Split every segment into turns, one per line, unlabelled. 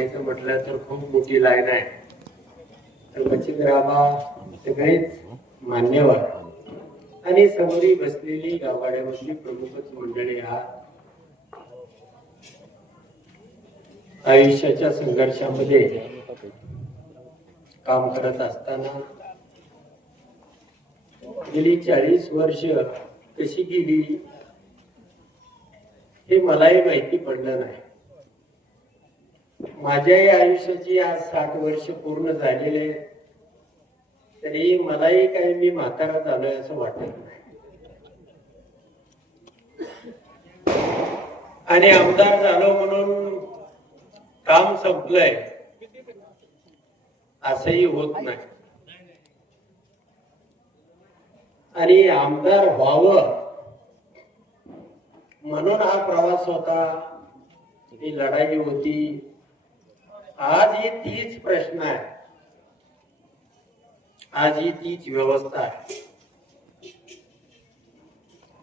यायचं म्हटलं तर खूप मोठी लाईन आहे. तर बचितरामा सगळेच मान्यवर आणि समोरी बसलेली गावाड्यामधली प्रमुखच मंडळी हा आयुष्याच्या संघर्षामध्ये काम करत असताना गेली चाळीस वर्ष कशी गेली हे मलाही माहिती पडलं नाही. माझ्याही आयुष्याची आज साठ वर्ष पूर्ण झालेले तरी मलाही काही मी म्हातारा झालोय असं वाटत नाही. आणि आमदार झालो म्हणून काम संपलंय. असंही होत नाही. आणि आमदार व्हावं म्हणून हा प्रवास होता. ही लढाई होती. आज ही तीच प्रश्न आहे. आज ही तीच व्यवस्था आहे.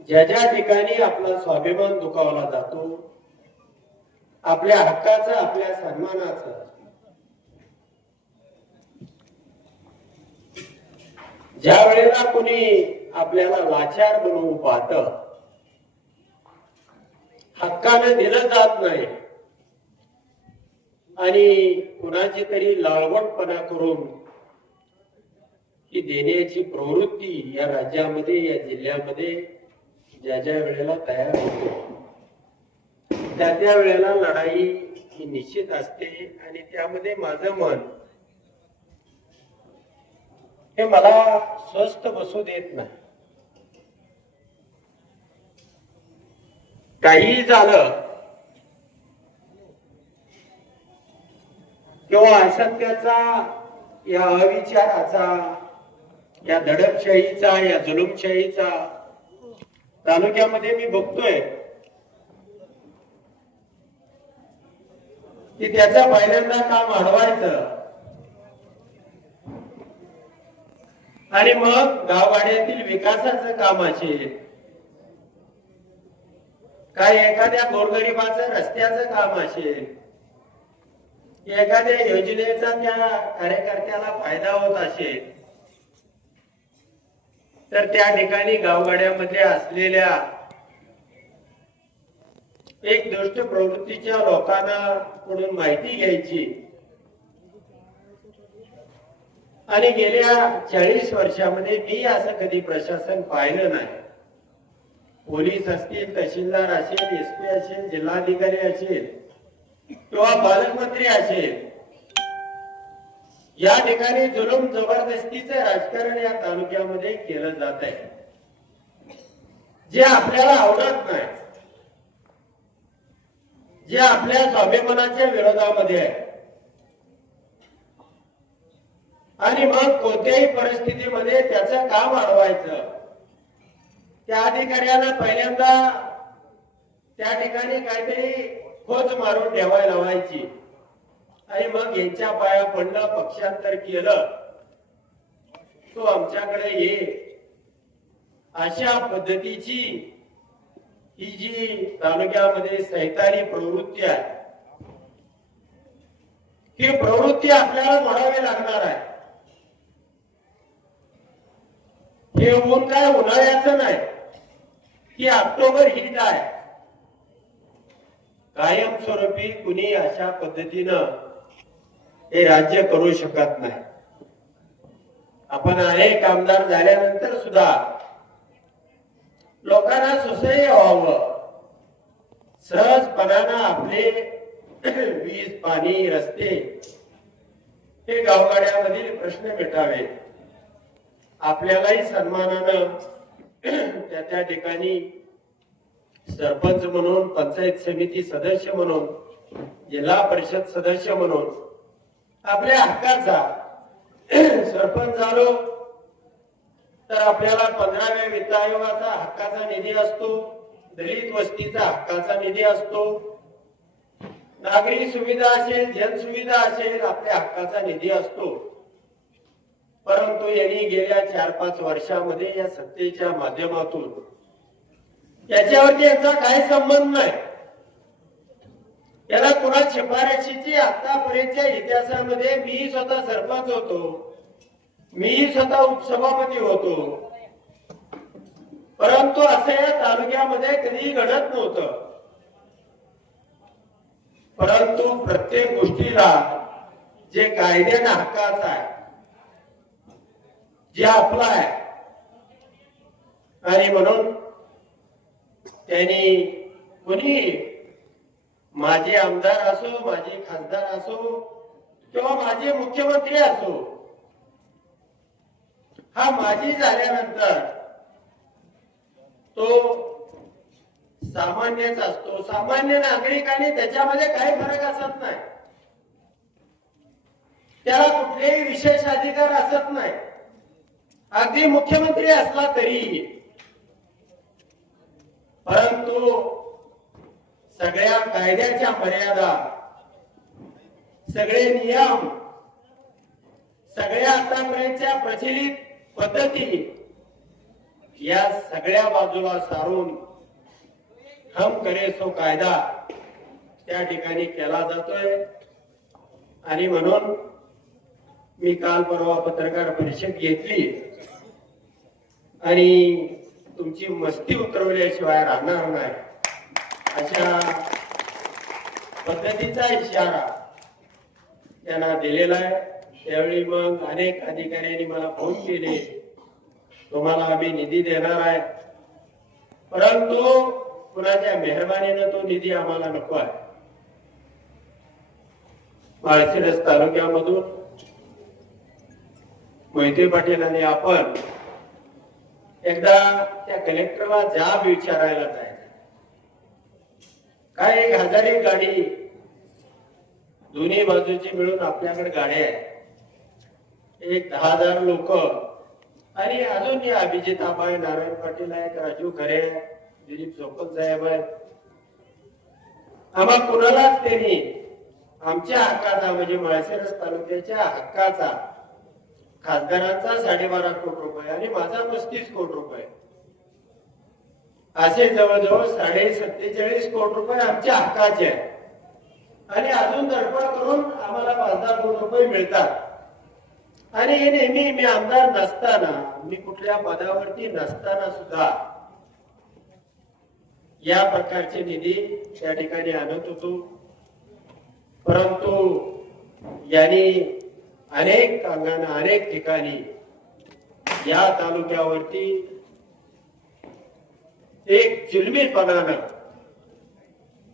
ज्या ज्या ठिकाणी आपला स्वाभिमान दुखावला जातो आपल्या हक्काचं आपल्या सन्मानाचं ज्या वेळेला कुणी आपल्याला लाचार बनवून पाहत हक्कानं दिलं जात नाही. आणि कुणाची तरी लाळवटपणा करून ही देण्याची प्रवृत्ती या राज्यामध्ये या जिल्ह्यामध्ये ज्या ज्या वेळेला तयार होते त्या त्या वेळेला लढाई ही निश्चित असते आणि त्यामध्ये माझं मन हे मला स्वस्थ बसू देत नाही. काही झालं किंवा असत्याचा या अविचाराचा या दडपशाहीचा या जुलुमशाहीचा. तालुक्यामध्ये मी बघतोय की त्याचा पहिल्यांदा काम अडवायचं. आणि मग गाववाड्यातील विकासाचं काम असेल काय एखाद्या गोरगरिबाचं रस्त्याचं काम असेल एखाद्या योजनेचा त्या कार्यकर्त्याला फायदा होत असेल तर त्या ठिकाणी गावगाड्यामध्ये असलेल्या एक दुष्ट प्रवृत्तीच्या लोकांना कडून माहिती घ्यायची. आणि गेल्या चाळीस वर्षामध्ये मी असं कधी प्रशासन पाहिलं नाही. पोलीस असतील तहसीलदार असेल एस पी असेल जिल्हाधिकारी असेल किंवा पालकमंत्री असेल. या ठिकाणी जुलूम जबरदस्तीचे राजकारण या तालुक्यामध्ये केलं जात आहे. जे आपल्याला आवडत नाही जे आपल्या स्वाभिमानाच्या विरोधामध्ये आहे आणि मग कोणत्याही परिस्थितीमध्ये त्याचं काम अडवायचं त्या अधिकाऱ्याला पहिल्यांदा त्या ठिकाणी काहीतरी खोच मारून ठेवायला लावायची. आणि मग यांच्या पाया पडलं पक्षांतर केलं. तो आमच्याकडे ये. अशा पद्धतीची ही जी तालुक्यामध्ये सैतानी प्रवृत्ती आहे. ही प्रवृत्ती आपल्याला मोडावी लागणार आहे. हे ऊन काय उन्हाळ्याचं नाही. ही ऑक्टोबर हिट आहे. कायमस्वरूपी कुणी अशा पद्धतीनं हे राज्य करू शकत नाही. आपण अनेक आमदार झाल्यानंतर सुद्धा लोकांना सुसह्य व्हावं. सहजपणानं आपले वीज पाणी रस्ते हे गावगाड्यामधील प्रश्न मिटावे. आपल्यालाही सन्मानानं त्या त्या ठिकाणी सरपंच म्हणून पंचायत समिती सदस्य म्हणून जिल्हा परिषद सदस्य म्हणून आपल्या हक्काचा सरपंच झालो तर आपल्याला पंधराव्या वित्त आयोगाचा हक्काचा निधी असतो दलित वस्तीचा हक्काचा निधी असतो. नागरी सुविधा असेल जनसुविधा असेल आपल्या हक्काचा निधी असतो. परंतु यांनी गेल्या चार पाच वर्षामध्ये या सत्तेच्या माध्यमातून याच्यावरती यांचा काही संबंध नाही. याला कुणा शिफारशीची आतापर्यंतच्या इतिहासामध्ये मी स्वतः सरपंच होतो. मी स्वतः उपसभापती होतो. परंतु असं या तालुक्यामध्ये कधी घडत नव्हतं. परंतु प्रत्येक गोष्टीला जे कायद्याने हक्काचं आहे जे आपलं आहे आणि म्हणून त्यांनी कोणी माझे आमदार असो माझे खासदार असो किंवा माझे मुख्यमंत्री असो हा माझी झाल्यानंतर तो सामान्यच असतो. सामान्य नागरिकांनी त्याच्यामध्ये काही फरक असत नाही. त्याला कुठलेही विशेष अधिकार असत नाही. अगदी मुख्यमंत्री असला तरीही परंतु सगळ्या कायद्याच्या मर्यादा सगळे नियम सगळ्या आतापर्यंतच्या प्रचलित पद्धती या सगळ्या बाजूला सारून हम करे सो कायदा त्या ठिकाणी केला जातोय. आणि म्हणून मी काल परवा पत्रकार परिषद घेतली. आणि तुमची मस्ती उतरवल्याशिवाय राहणार नाही. अशा पद्धतीचा इशारा त्यांना दिलेला आहे. त्यावेळी मग अनेक अधिकाऱ्यांनी मला फोन केले. तुम्हाला आम्ही निधी देणार आहे. परंतु कुणाच्या मेहरबानीनं तो निधी आम्हाला नको आहे. माळशिरस तालुक्यामधून मोहिते पाटील आणि आपण एकदा त्या कलेक्टरला जाब विचारायला जायचं. काय एक हजार एक गाडी दोन्ही बाजूची मिळून आपल्याकडे गाड्या आहेत. एक दहा हजार लोक. आणि अजून हे अभिजित आबाई नारायण पाटील आहेत राजू खरे दिलीप चोपन साहेब आहेत. आम्हा कुणालाच त्यांनी आमच्या हक्काचा म्हणजे माळशिरस तालुक्याच्या हक्काचा खासदारांचा साडेबारा कोटी रुपये आणि माझा पस्तीस कोटी रुपये. असे जवळजवळ साडे सत्तेचाळीस कोटी रुपये आमच्या हक्काचे आहे आणि अजून धडपड करून आम्हाला पाच दहा कोटी रुपये मिळतात. आणि हे नेहमी मी आमदार नसताना मी कुठल्या पदावरती नसताना सुद्धा या प्रकारचे निधी त्या ठिकाणी आणत होतो. परंतु यांनी अनेक अंगानं अनेक ठिकाणी या तालुक्यावरती एक चिलमीपणानं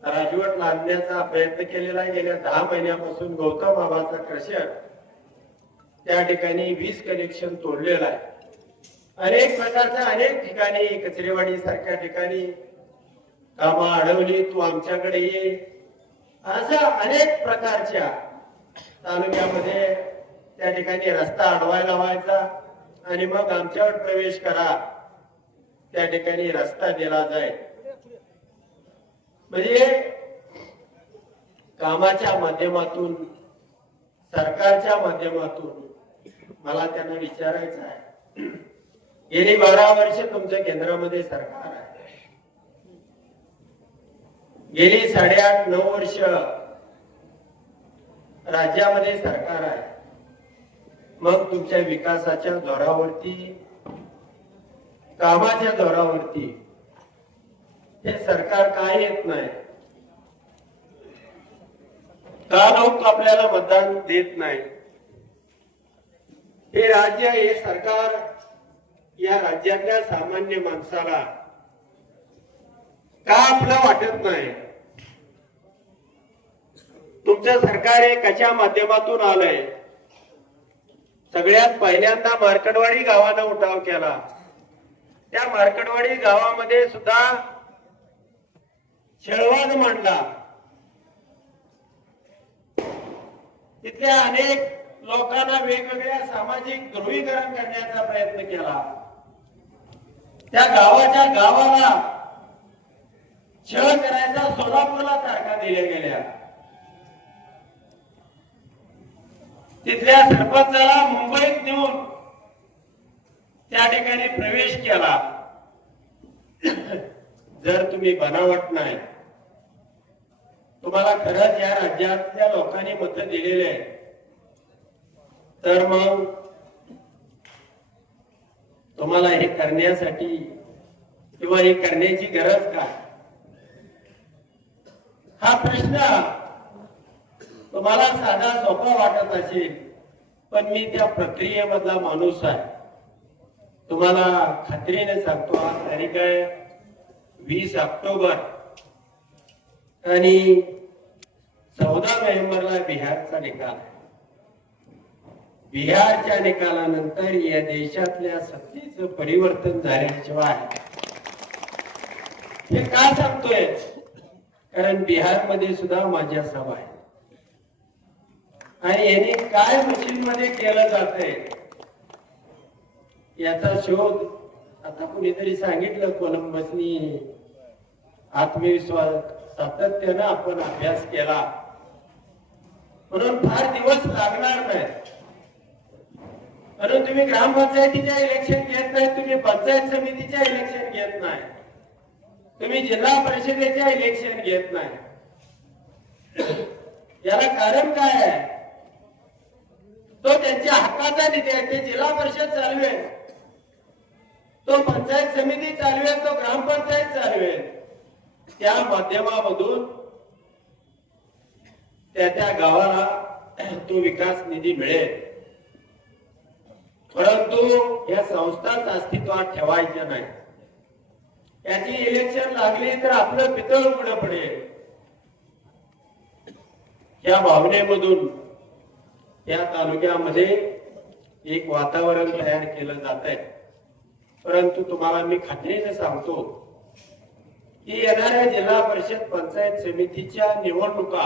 राजवट लादण्याचा प्रयत्न केलेला आहे. गेल्या दहा महिन्यापासून गौतम बाबाचा क्रशर त्या ठिकाणी वीज कनेक्शन तोडलेलं आहे. अनेक प्रकारच्या अनेक ठिकाणी कचरेवाडी सारख्या ठिकाणी कामं अडवली तू आमच्याकडे ये. अशा अनेक प्रकारच्या तालुक्यामध्ये त्या ठिकाणी रस्ता अडवायला व्हायचा आणि मग आमच्यावर प्रवेश करा. त्या ठिकाणी रस्ता दिला जाईल. म्हणजे कामाच्या माध्यमातून सरकारच्या माध्यमातून मला त्यांना विचारायचं आहे. गेली बारा वर्ष तुमच्या केंद्रामध्ये सरकार आहे. गेली साडेआठ नऊ वर्ष राज्यामध्ये सरकार आहे. मग तुमच्या विकासाच्या जोरावरती कामाच्या जोरावरती हे सरकार काय येत नाही? का लोक आपल्याला मतदान देत नाही? हे राज्य हे सरकार या राज्यातल्या सामान्य माणसाला का आपलं वाटत नाही? तुमचं सरकार हे कशा माध्यमातून आलंय? सगळ्यात पहिल्यांदा मार्कडवाडी गावानं उठाव केला. त्या मार्कडवाडी गावामध्ये सुद्धा शेळवाद मांडला. तिथल्या अनेक लोकांना वेगवेगळ्या सामाजिक ध्रुवीकरण करण्याचा प्रयत्न केला. त्या गावाच्या गावाला छळ करायचा सोलापूरला तारखा दिल्या गेल्या. तिथल्या सरपंचाला मुंबईत नेऊन त्या ठिकाणी प्रवेश केला. जर तुम्ही बनावट नाही तुम्हाला खरंच या राज्यातल्या लोकांनी मत दिलेले आहे. तर मग तुम्हाला हे करण्यासाठी किंवा हे करण्याची गरज काय? हा प्रश्न तुम्हाला साधा सोपा वाटत असेल पण मी त्या प्रक्रियेमधला माणूस आहे. तुम्हाला खात्रीने सांगतो आज तारीख आहे वीस ऑक्टोबर. आणि चौदा नोव्हेंबरला बिहारचा निकाल बिहारच्या निकालानंतर या देशातल्या सत्तेचं परिवर्तन झाल्याशिवाय हे का सांगतोय कारण बिहारमध्ये सुद्धा माझ्या सभा आहे आणि यांनी काय मशीन मध्ये केलं जात याचा शोध आता कुणीतरी सांगितलं कोलंबसनी आत्मविश्वास सातत्यानं आपण अभ्यास केला. म्हणून फार दिवस लागणार नाही. म्हणून तुम्ही ग्रामपंचायतीच्या इलेक्शन घेत नाही तुम्ही पंचायत समितीच्या इलेक्शन घेत नाही. तुम्ही जिल्हा परिषदेच्या इलेक्शन घेत नाही. याला कारण काय आहे? तो त्यांच्या हक्काचा निधी आहे ते जिल्हा परिषद चालवेल तो पंचायत समिती चालवेल तो ग्रामपंचायत चालवेल त्या माध्यमामधून त्या त्या गावाला तो विकास निधी मिळेल. परंतु या संस्थाच अस्तित्वात ठेवायच्या नाही. याची इलेक्शन लागली तर आपलं पितळ पुढे पडेल? या भावनेमधून या तालुक्यामध्ये एक वातावरण तयार केलं जात आहे. परंतु तुम्हाला मी खात्रीने सांगतो की येणाऱ्या जिल्हा परिषद पंचायत समितीच्या निवडणुका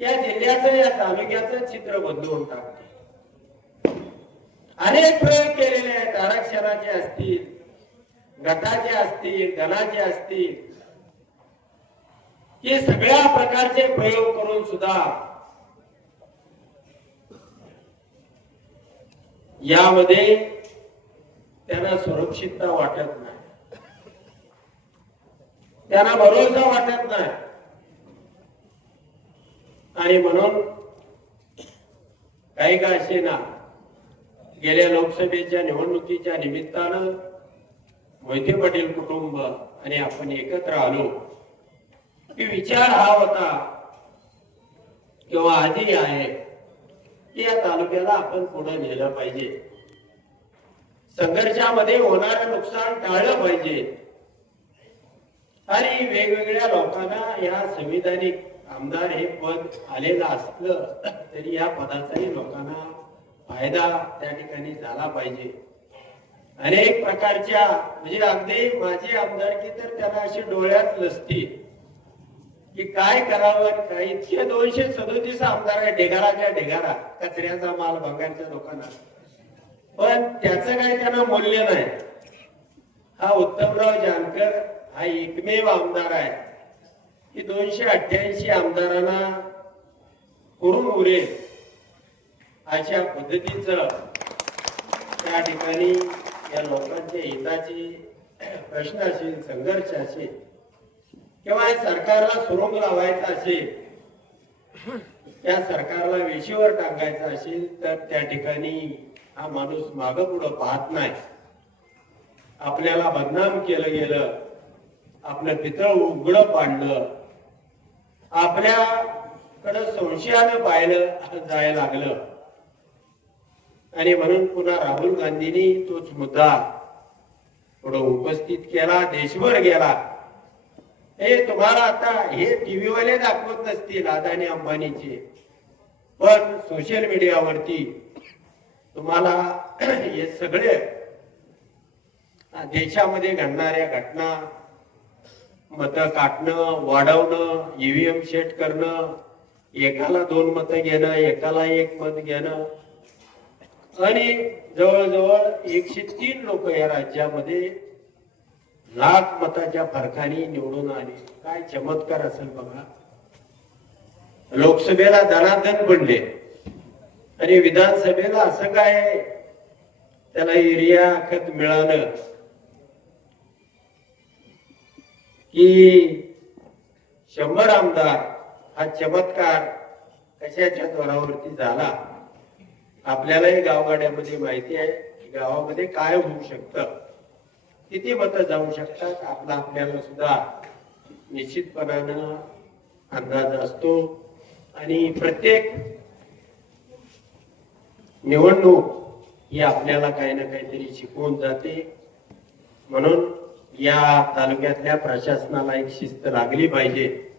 या जिल्ह्याचं या तालुक्याचं चित्र बदलून टाकते. अनेक प्रयोग केलेले आहेत. आरक्षणाचे असतील गटाचे असतील गणाचे असतील. हे सगळ्या प्रकारचे प्रयोग करून सुद्धा यामध्ये त्यांना सुरक्षितता वाटत नाही. त्यांना भरोसा वाटत नाही. आणि म्हणून काही का असे ना गेल्या लोकसभेच्या निवडणुकीच्या निमित्तानं मोहिते पाटील कुटुंब आणि आपण एकत्र आलो. की विचार हा होता किंवा आधी आहे. या तालुक्याला आपण पुढे नेलं पाहिजे. संघर्षामध्ये होणारं नुकसान टाळलं पाहिजे. आणि वेगवेगळ्या लोकांना या संविधानिक आमदार हे पद आलेलं असलं तरी या पदाचाही लोकांना फायदा त्या ठिकाणी झाला पाहिजे. अनेक प्रकारच्या म्हणजे अगदी माझी आमदारकी तर त्यांना अशी डोळ्यात लसतील की काय करावं? इतके दोनशे सदोतीस आमदार आहे ढेगाराच्या ढेगारा कचऱ्याचा माल भंगारच्या दुकानात पण त्याचं काय त्यांना मूल्य नाही. हा उत्तमराव जानकर हा एकमेव आमदार आहे. की दोनशे अठ्ठ्याऐंशी आमदारांना करून उरेल अशा पद्धतीचं त्या ठिकाणी या लोकांच्या हिताचे प्रश्न असेल संघर्ष असेल किंवा सरकारला सुरुंग लावायचा असेल त्या सरकारला वेशीवर टाकायचं असेल तर त्या ठिकाणी हा माणूस माग पुढं पाहत नाही. आपल्याला बदनाम केलं गेलं आपलं पितळ उघड पाडलं आपल्याकडं संशयानं पाहिलं जायला लागलं. आणि म्हणून पुन्हा राहुल गांधींनी तोच मुद्दा पुढे उपस्थित केला देशभर गेला. हे तुम्हाला आता हे टीव्ही वाले दाखवत नसतील अदानी अंबानीचे. पण सोशल मीडियावरती तुम्हाला हे सगळे देशामध्ये घडणाऱ्या घटना मत काटणं वाढवणं ईव्हीएम सेट करणं एकाला दोन मत घेणं एकाला एक मत घेणं. आणि जवळजवळ एकशे तीन लोक या राज्यामध्ये लाख मताच्या फरकाने निवडून आले. काय चमत्कार असेल बघा. लोकसभेला धनाधन बनले. आणि विधानसभेला असं काय? त्याला एरिया खत मिळालं. की शंभर आमदार हा चमत्कार कशाच्या जोरावरती झाला? आपल्यालाही गावगाड्यामध्ये माहिती आहे. की गावामध्ये काय होऊ शकतं? किती मतं जाऊ शकतात? आपला आपल्याला सुद्धा निश्चितपणानं अंदाज असतो. आणि प्रत्येक निवडणूक ही आपल्याला काही ना काहीतरी शिकवून जाते. म्हणून या तालुक्यातल्या प्रशासनाला एक शिस्त लागली पाहिजे.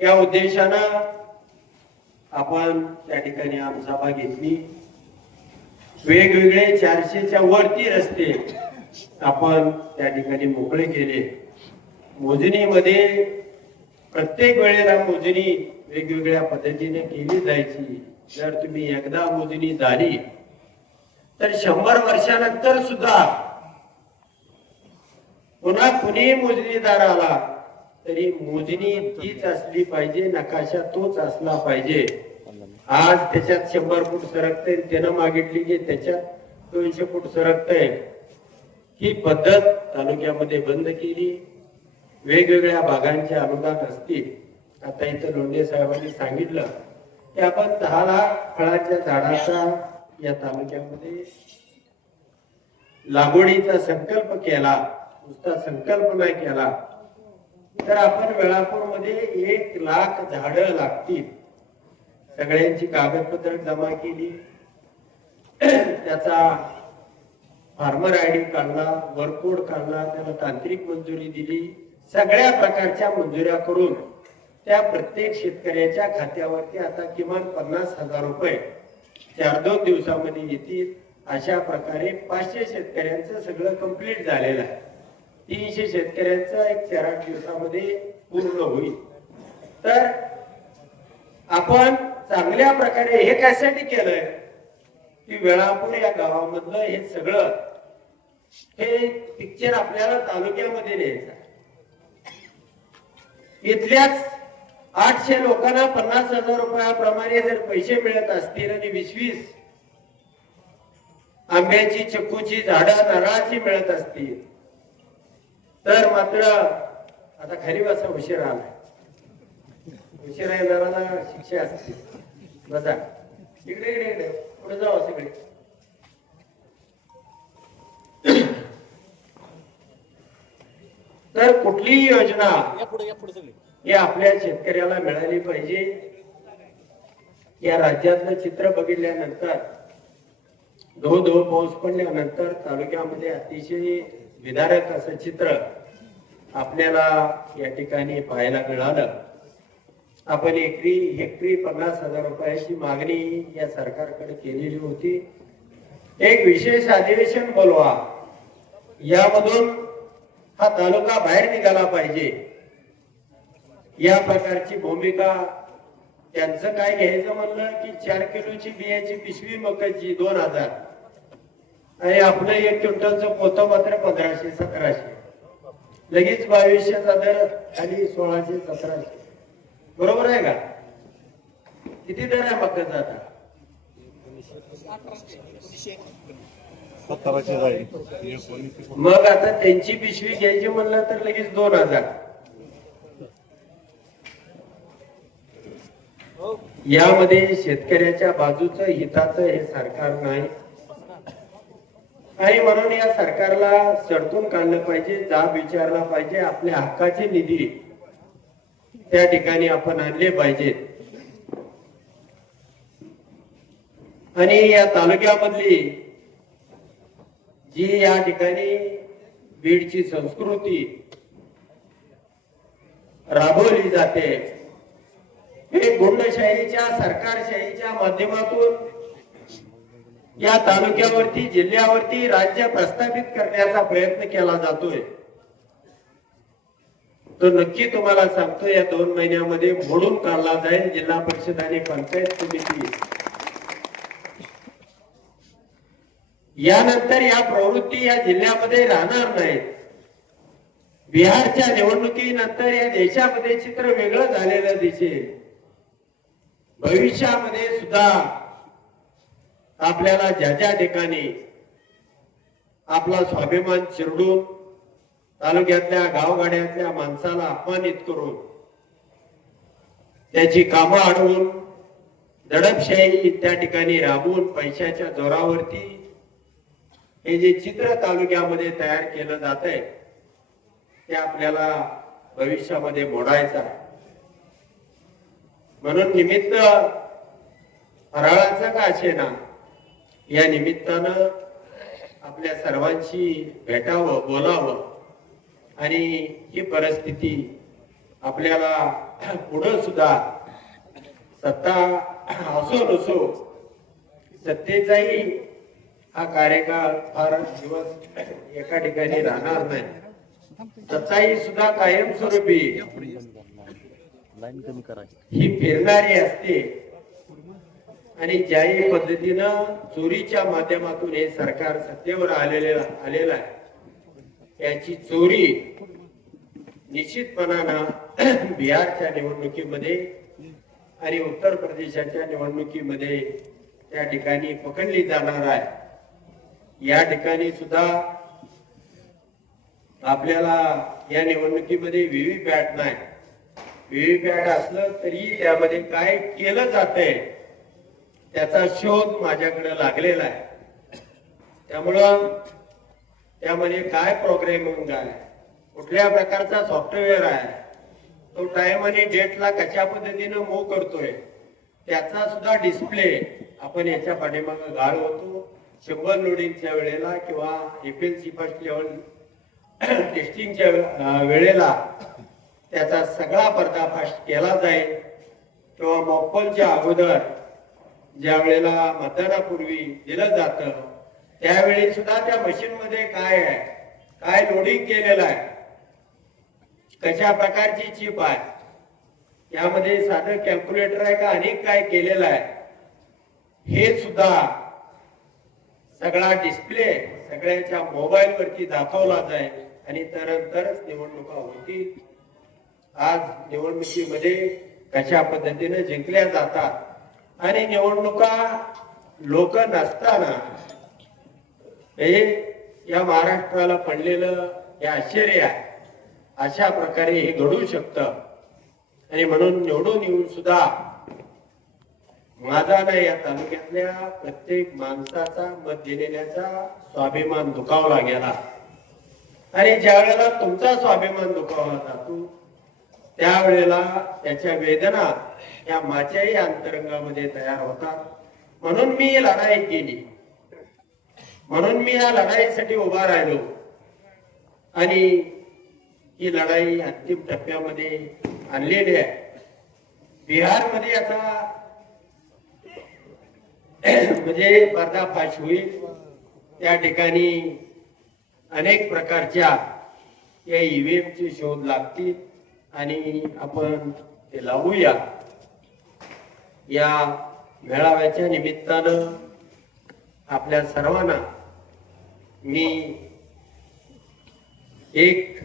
या उद्देशानं आपण त्या ठिकाणी आमसभा घेतली. वेगवेगळे चारशेच्या वरती रस्ते आपण त्या ठिकाणी मोकळे केले. मोजणीमध्ये प्रत्येक वेळेला मोजणी वेगवेगळ्या पद्धतीने केली जायची. जर तुम्ही एकदा मोजणी झाली तर शंभर वर्षानंतर सुद्धा पुन्हा कुणीही मोजणीदार आला तरी मोजणी तीच असली पाहिजे नकाशा तोच असला पाहिजे. आज त्याच्यात शंभर फूट सरकते त्यानं मागितली की त्याच्यात दोनशे फूट सरकतंय. ही पद्धत तालुक्यामध्ये बंद केली. वेगवेगळ्या भागांचे अनुदान असतील. आता इथं लोंढे साहेबांनी सांगितलं की आपण दहा लाख फळाच्या झाडाचा या तालुक्यामध्ये लागवडीचा संकल्प केला नुसता संकल्प नाही केला. तर आपण वेळापूरमध्ये एक लाख झाड लागतील. सगळ्यांची कागदपत्र जमा केली. त्याचा फार्मर आय डी काढला वर्ककोड काढला त्याला तांत्रिक मंजुरी दिली. सगळ्या प्रकारच्या मंजुऱ्या करून त्या प्रत्येक शेतकऱ्याच्या खात्यावरती आता किमान पन्नास हजार रुपये चार दोन दिवसामध्ये येतील. अशा प्रकारे पाचशे शेतकऱ्यांचं सगळं कंप्लीट झालेलं आहे. तीनशे शेतकऱ्यांचं एक चार आठ दिवसामध्ये पूर्ण होईल. तर आपण चांगल्या प्रकारे हे कशासाठी केलंय? की वेळापूर या गावामधलं हे सगळं हे पिक्चर आपल्याला तालुक्यामध्ये न्यायचं इथल्याच आठशे लोकांना पन्नास हजार रुपयाप्रमाणे जर पैसे मिळत असतील आणि वीस वीस आंब्याची चक्कूची झाडं नारळाची मिळत असतील तर मात्र आता खरी असा उशीर आलाय. उशिरा येणाऱ्याला शिक्षा असते बसा. इकडे इकडे इकडे. पुढे जाऊ सगळे. तर कुठलीही योजना ही आपल्या शेतकऱ्याला मिळाली पाहिजे. या राज्यातलं चित्र बघितल्यानंतर धो धो पाऊस पडल्यानंतर तालुक्यामध्ये अतिशय विदारक असं चित्र आपल्याला या ठिकाणी पाहायला मिळालं. आपण एकरी हेक्टरी पन्नास हजार रुपयाची मागणी या सरकारकडे केलेली होती. एक विशेष अधिवेशन बोलवा. यामधून हा तालुका बाहेर निघाला पाहिजे. या प्रकारची भूमिका त्यांचं काय घ्यायचं म्हणलं की चार किलोची बियाची पिशवी मकाची दोन हजार. आणि आपलं एक क्विंटलचं पोतं मात्र पंधराशे सतराशे. लगेच बावीसशेचा दर आणि सोळाशे सतराशे. बरोबर आहे का? किती दर आहे मकाचा आता? मग आता त्यांची पिशवी घ्यायची म्हणलं तर लगेच दोन हजार. यामध्ये शेतकऱ्याच्या बाजूचं हिताचं हे सरकार नाही. आणि म्हणून या सरकारला सडतून काढलं पाहिजे जाब विचारला पाहिजे आपल्या हक्काचे निधी त्या ठिकाणी आपण आणले पाहिजेत. आणि या तालुक्यामधली जी या ठिकाणी बीडची संस्कृती राबवली जाते हे गुंडशाहीच्या सरकारशाहीच्या माध्यमातून या तालुक्यावरती जिल्ह्यावरती राज्य प्रस्थापित करण्याचा प्रयत्न केला जातोय. तो नक्की तुम्हाला सांगतो या दोन महिन्यामध्ये मोडून काढला जाईल जिल्हा परिषद आणि पंचायत समिती. यानंतर या प्रवृत्ती या जिल्ह्यामध्ये राहणार नाहीत. बिहारच्या निवडणुकीनंतर या देशामध्ये चित्र वेगळं झालेलं दिसेल. भविष्यामध्ये सुद्धा आपल्याला ज्या ज्या ठिकाणी आपला स्वाभिमान चिरडून तालुक्यातल्या गावगाड्यातल्या माणसाला अपमानित करून त्याची कामं अडवून दडपशाही त्या ठिकाणी राबून पैशाच्या जोरावरती हे जे चित्र तालुक्यामध्ये तयार केलं जात आहे ते आपल्याला भविष्यामध्ये मोडायचं आहे. म्हणून निमित्त फराळाचं का असेना या निमित्तानं आपल्या सर्वांशी भेटावं बोलावं आणि ही परिस्थिती आपल्याला पुढं सुद्धा सत्ता असो नसो सत्तेचाही हा कार्यकाळ फार दिवस एका ठिकाणी राहणार नाही. सत्ताही सुद्धा कायमस्वरूपी ही फिरणारी असते. आणि ज्याही पद्धतीनं चोरीच्या माध्यमातून हे सरकार सत्तेवर आलेले आलेलं आहे याची चोरी निश्चितपणानं बिहारच्या निवडणुकीमध्ये आणि उत्तर प्रदेशाच्या निवडणुकीमध्ये त्या ठिकाणी पकडली जाणार आहे. या ठिकाणी सुद्धा आपल्याला या निवडणुकीमध्ये व्हीव्हीपॅट नाही. व्हीव्हीपॅट असलं तरी त्यामध्ये काय केलं जाते त्याचा शोध माझ्याकडे लागलेला आहे. त्यामुळं त्यामध्ये काय प्रोग्रामिंग आहे कुठल्या प्रकारचा सॉफ्टवेअर आहे तो टाइम आणि डेटला कशा पद्धतीनं मूव करतोय त्याचा सुद्धा डिस्प्ले आपण याच्या पाठीमागे गाळ होतो. शंभर लोडिंगच्या वेळेला किंवा एपीएलसी फर्स्ट लेवल टेस्टिंगच्या वेळेला त्याचा सगळा पर्दाफाश केला जाईल. किंवा मॉपलच्या अगोदर ज्या वेळेला मतदानापूर्वी दिलं जातं त्यावेळी सुद्धा त्या मशीनमध्ये काय आहे काय लोडिंग केलेलं आहे कशा प्रकारची चिप आहे यामध्ये साधं कॅल्क्युलेटर आहे का अनेक काय केलेलं आहे हे सुद्धा सगळा डिस्प्ले सगळ्यांच्या मोबाईल वरती दाखवला जाईल आणि तरच निवडणुका होतील. आज निवडणुकीमध्ये कशा पद्धतीने जिंकल्या जातात आणि निवडणुका लोक नसताना हे या महाराष्ट्राला पडलेलं हे आश्चर्य आहे. अशा प्रकारे हे घडू शकतं. आणि म्हणून निवडून येऊन सुद्धा माझा नाही या तालुक्यातल्या प्रत्येक माणसाचा मत दिलेल्याचा स्वाभिमान दुखावला गेला. आणि ज्या वेळेला तुमचा स्वाभिमान दुखावला जातो त्यावेळेला त्याच्या वेदना या माझ्याही अंतरंगामध्ये तयार होतात. म्हणून मी ही लढाई केली. म्हणून मी या लढाईसाठी उभा राहिलो. आणि ही लढाई अंतिम टप्प्यामध्ये आणलेली आहे. बिहारमध्ये आता म्हणजे पर्दाफाश होईल त्या ठिकाणी अनेक प्रकारच्या या ईव्हीएमचे शोध लागतील आणि आपण ते लावूया. या मेळाव्याच्या निमित्तानं आपल्या सर्वांना मी एक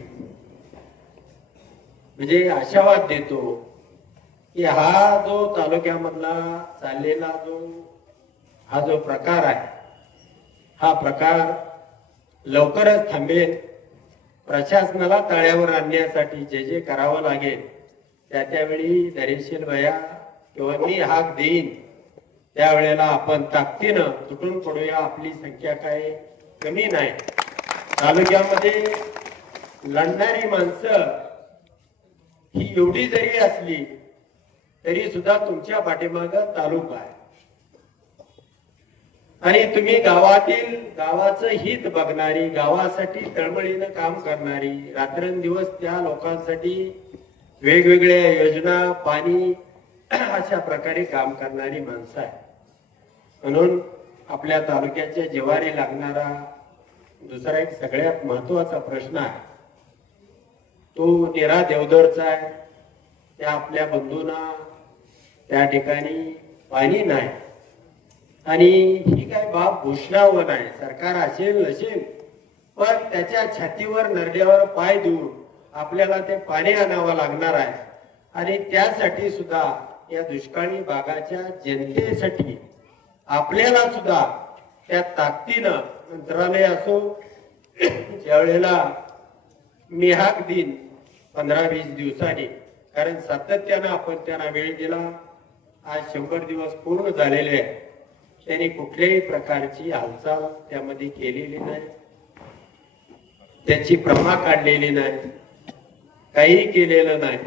म्हणजे आशावाद देतो की हा जो तालुक्यामधला चाललेला जो हा जो प्रकार आहे हा प्रकार लवकरच थांबेल. प्रशासनाला तळ्यावर आणण्यासाठी जे जे करावं लागेल त्या त्यावेळी नरेशील भया किंवा मी हाक देईन. त्यावेळेला आपण ताकदीनं तुटून पडूया आपली संख्या काय कमी नाही. तालुक्यामध्ये लढणारी माणसं ही एवढी जरी असली तरी सुद्धा तुमच्या पाठीमाग तालुका आहे. आणि तुम्ही गावातील गावाचं हित बघणारी गावासाठी तळमळीनं काम करणारी रात्रंदिवस त्या लोकांसाठी वेगवेगळ्या योजना पाणी अशा प्रकारे काम करणारी माणसं आहे म्हणून आपल्या तालुक्याच्या जिवारी लागणारा दुसरा एक सगळ्यात महत्त्वाचा प्रश्न आहे. तो निरा देवदरचा आहे. त्या आपल्या बंधूंना त्या ठिकाणी पाणी नाही. आणि ही काय बाब घोषणावर आहे. सरकार असेल नसेल पण त्याच्या छातीवर नरड्यावर पाय देऊन आपल्याला ते पाणी आणावं लागणार आहे. आणि त्यासाठी सुद्धा या दुष्काळी भागाच्या जनतेसाठी आपल्याला सुद्धा त्या ताकदीनं मंत्रालय असो ज्यावेळेला मिहाक मी हाक देईन पंधरा वीस दिवसांनी कारण सातत्यानं आपण त्यांना वेळ दिला. आज शंभर दिवस पूर्ण झालेले आहे त्यांनी कुठल्याही प्रकारची हालचाल त्यामध्ये केलेली नाही. त्याची प्रमा काढलेली नाही. काही केलेलं नाही.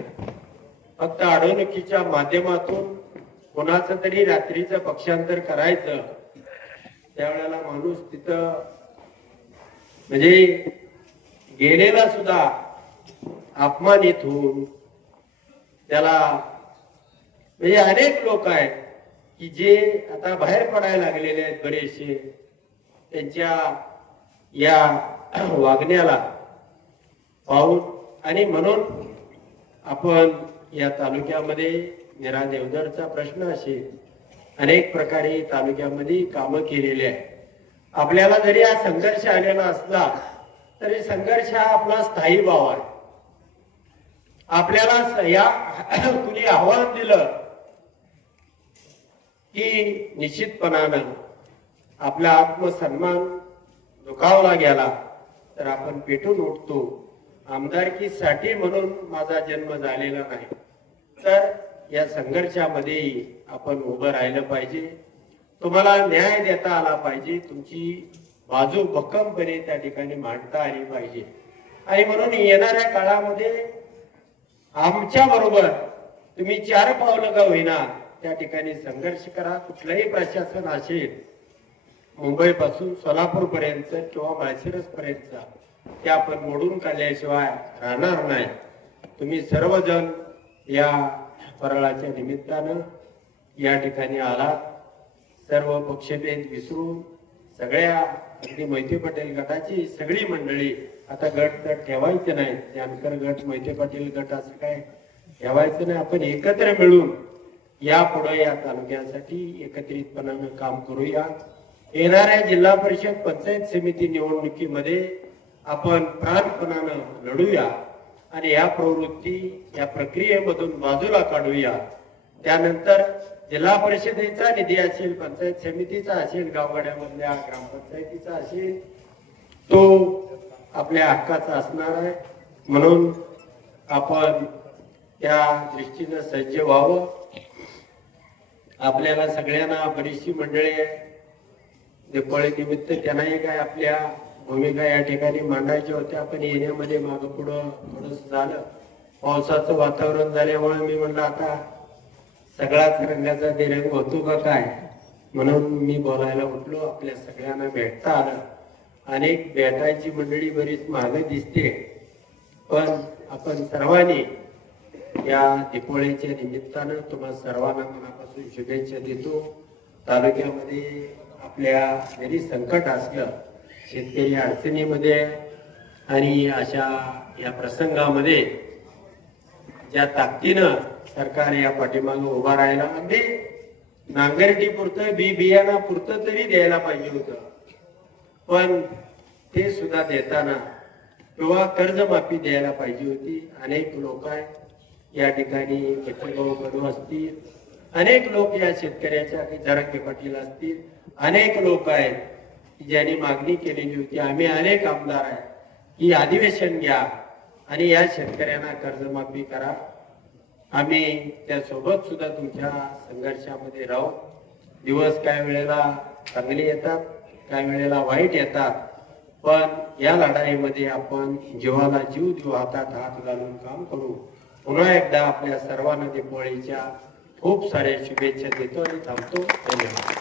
फक्त अडवणुकीच्या माध्यमातून कोणाचं तरी रात्रीचं पक्षांतर करायचं. त्यावेळेला माणूस तिथं म्हणजे गेलेला सुद्धा अपमानित होऊन त्याला म्हणजे अनेक लोक आहेत. की जे आता बाहेर पडायला लागलेले आहेत बरेचसे त्यांच्या या वागण्याला पाहून आणि म्हणून आपण या तालुक्यामध्ये निरा देवदरचा प्रश्न असेल अनेक प्रकारे तालुक्यामध्ये कामं केलेली आहे आपल्याला जरी हा संघर्ष आलेला असला तरी संघर्ष हा आपला स्थायी भाव आहे. आपल्याला या कुणी आव्हान दिलं की निश्चितपणानं आपला आत्मसन्मान दुखावला गेला तर आपण पेटून उठतो. आमदारकीसाठी म्हणून माझा जन्म झालेला नाही. तर या संघर्षामध्येही आपण उभं राहिलं पाहिजे. तुम्हाला न्याय देता आला पाहिजे. तुमची बाजू भक्कमपणे त्या ठिकाणी मांडता आली पाहिजे. आणि म्हणून येणाऱ्या काळामध्ये आमच्या बरोबर तुम्ही चार पावलं का होईना त्या ठिकाणी संघर्ष करा कुठलंही प्रशासन असेल मुंबई पासून सोलापूर किंवा माळशिरस पर्यंतचा ते आपण मोडून काढल्याशिवाय राहणार नाही. तुम्ही सर्वजण या फराळाच्या निमित्तानं या ठिकाणी आलात. सर्व पक्षभेद विसरून सगळ्या अगदी मोहिते पटेल गटाची सगळी मंडळी आता गट तर ठेवायचे नाही. जानकर गट मोहिते पाटील गट असं काय ठेवायचं नाही. आपण एकत्र मिळून यापुढे या तालुक्यासाठी एकत्रितपणानं काम करूया. येणाऱ्या जिल्हा परिषद पंचायत समिती निवडणुकीमध्ये आपण प्राणपणानं लढूया आणि या प्रवृत्ती या प्रक्रियेमधून बाजूला काढूया. त्यानंतर जिल्हा परिषदेचा निधी असेल पंचायत समितीचा असेल गावगाड्यामधल्या ग्रामपंचायतीचा असेल तो आपल्या हक्काचा असणार आहे. म्हणून आपण त्या दृष्टीनं सज्ज व्हावं. आपल्याला सगळ्यांना बरीचशी मंडळी आहे. दिपाळी निमित्त त्यांनाही काय आपल्या भूमिका या ठिकाणी मांडायच्या होत्या पण येण्यामध्ये मागं पुढं थोडस झालं. पावसाचं वातावरण झाल्यामुळे मी म्हणलं आता सगळाच रंगाचा दिरंग होतो का काय? म्हणून मी बोलायला उठलो. आपल्या सगळ्यांना भेटता आलं. अनेक भेटायची मंडळी बरीच मागे दिसते. पण आपण सर्वांनी या दिपोळीच्या निमित्तानं तुम्हा सर्वांना मनापासून शुभेच्छा देतो. तालुक्यामध्ये आपल्या जरी संकट असलं शेतकरी अडचणीमध्ये आणि अशा या प्रसंगामध्ये ज्या ताकदीनं सरकार या पाठीमागं उभा राहिला अगदी नांगरटी पुरतं बी बियाणा पुरतं तरी द्यायला पाहिजे होतं. पण ते सुद्धा देताना किंवा कर्जमाफी द्यायला पाहिजे होती. अनेक लोक या ठिकाणी बच्चूभाऊ कडू असतील. अनेक लोक या शेतकऱ्याच्या जरांगे पाटील असतील. अनेक लोक आहेत ज्यांनी मागणी केलेली होती. आम्ही अनेक आमदार आहे की अधिवेशन घ्या आणि या शेतकऱ्यांना कर्जमाफी करा. आम्ही त्यासोबत सुद्धा तुमच्या संघर्षामध्ये राहू. दिवस काय वेळेला चांगले येतात काही वेळेला वाईट येतात. पण या लढाईमध्ये आपण जीवाला जीव देऊ हातात हात घालून काम करू. पुन्हा एकदा आपल्या सर्वांना दीपावळीच्या खूप साऱ्या शुभेच्छा देतो आणि थांबतो. धन्यवाद.